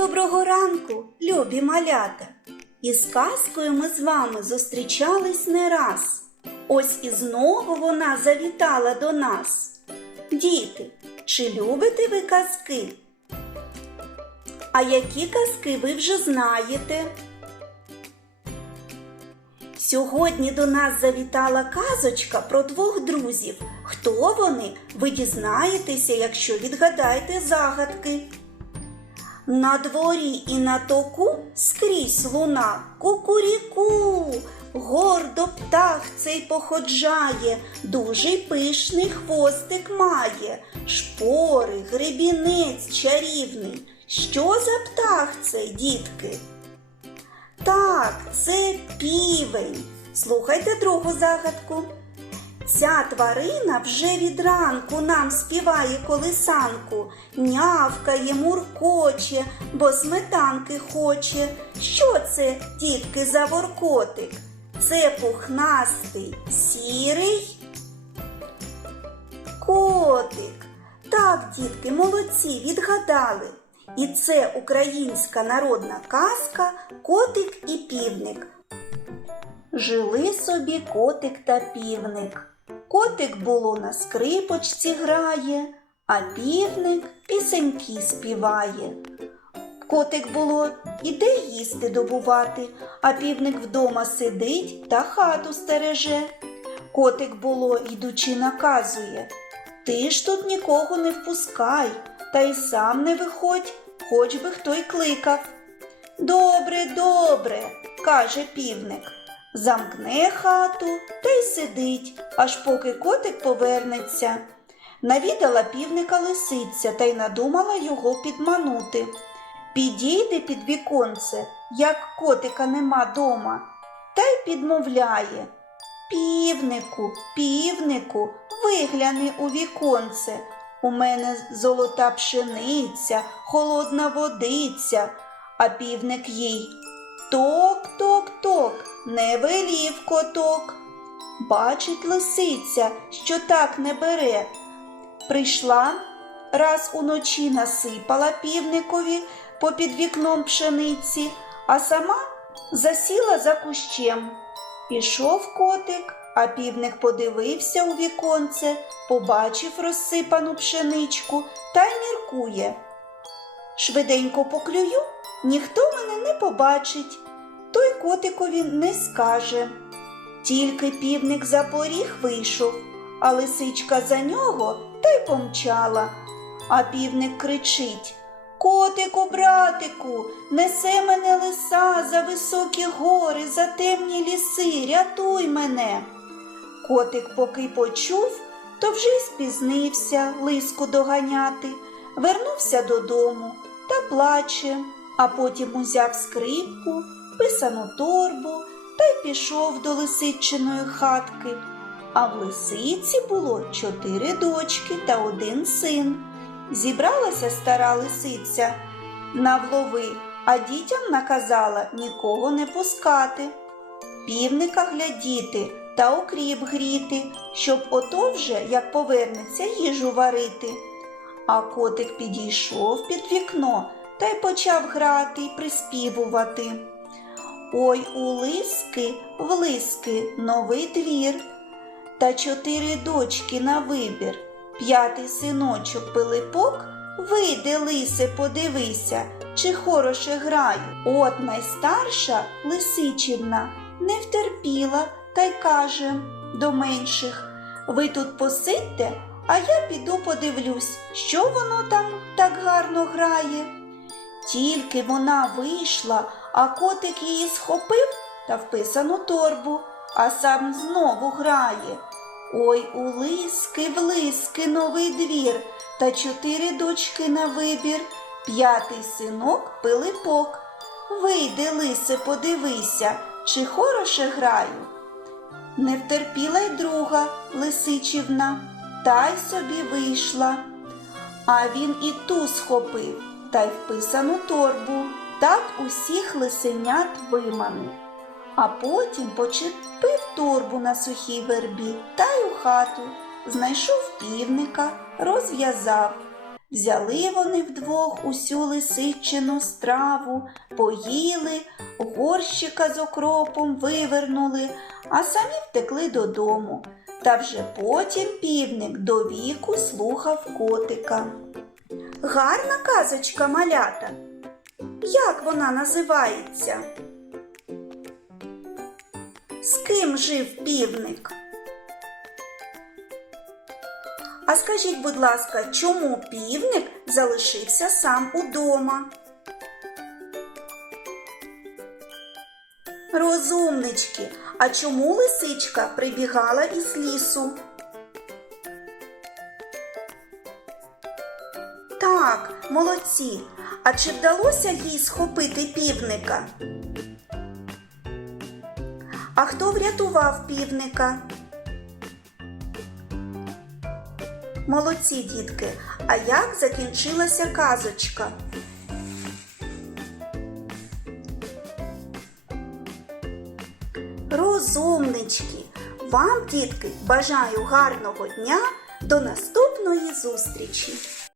Доброго ранку, любі малята! Із казкою ми з вами зустрічались не раз. Ось і знову вона завітала до нас. Діти, чи любите ви казки? А які казки ви вже знаєте? Сьогодні до нас завітала казочка про двох друзів. Хто вони? Ви дізнаєтеся, якщо відгадаєте загадки. На дворі і на току скрізь луна кукуріку. Гордо птах цей походжає, дуже пишний хвостик має, шпори, гребінець чарівний. Що за птах цей, дітки? Так, це півень. Слухайте другу загадку. Ця тварина вже від ранку нам співає колисанку, нявкає, муркоче, бо сметанки хоче. Що це, дітки, за воркотик? Це пухнастий сірий котик. Так, дітки, молодці, відгадали. І це українська народна казка Котик і півник. Жили собі котик та півник. Котик було на скрипочці грає, а півник пісеньки співає. Котик було іде їсти добувати, а півник вдома сидить та хату стереже. Котик було, йдучи, наказує Ти ж тут нікого не впускай, та й сам не виходь, хоч би хто й кликав. Добре, добре, каже півник. Замкне хату та й сидить, аж поки котик повернеться. Навідала півника лисиця та й надумала його підманути. Підійде під віконце, як котика нема дома, та й підмовляє. Півнику, півнику, вигляни у віконце. У мене золота пшениця, холодна водиця, а півник їй Ток-ток-ток, не велів коток. Бачить лисиця, що так не бере. Прийшла, раз уночі насипала півникові попід вікном пшениці, а сама засіла за кущем. Пішов котик, а півник подивився у віконце, побачив розсипану пшеничку та й міркує. Швиденько поклюю, ніхто мене не побачить, той котикові не скаже. Тільки півник за поріг вийшов, а лисичка за нього та й помчала. А півник кричить Котику, братику, несе мене лиса за високі гори, за темні ліси, рятуй мене. Котик, поки почув, то вже й спізнився лиску доганяти, вернувся додому та плаче, а потім узяв скрипку, писану торбу та й пішов до лисичиної хатки. А в лисиці було чотири дочки та один син. Зібралася стара лисиця на влови, а дітям наказала нікого не пускати, півника глядіти та окріп гріти, щоб ото вже, як повернеться, їжу варити. А котик підійшов під вікно та й почав грати й приспівувати. Ой у лиски, в лиски новий двір, та чотири дочки на вибір. П'ятий синочок Пилипок, вийди, лисе, подивися, чи хороше граю. От найстарша лисичівна не втерпіла та й каже до менших Ви тут посидьте, а я піду подивлюсь, що воно там так гарно грає. Тільки вона вийшла, а котик її схопив та вписану торбу, а сам знову грає. Ой у лиски в лиски новий двір, та чотири дочки на вибір, п'ятий синок Пилипок. Вийди, лисе, подивися, чи хороше граю. Не втерпіла й друга лисичівна, та й собі вийшла. А він і ту схопив та й вписану торбу, так усіх лисенят виманив. А потім почепив торбу на сухій вербі та й у хату, знайшов півника, розв'язав. Взяли вони вдвох усю лисичину страву, поїли, горщика з окропом вивернули, а самі втекли додому. Та вже потім півник до віку слухав котика. Гарна казочка малята. Як вона називається? З ким жив півник? А скажіть, будь ласка, чому півник залишився сам удома? Розумнички, а чому лисичка прибігала із лісу? Так, молодці. А чи вдалося їй схопити півника? А хто врятував півника? Молодці, дітки. А як закінчилася казочка? Розумнички! Вам, дітки, бажаю гарного дня. До наступної зустрічі!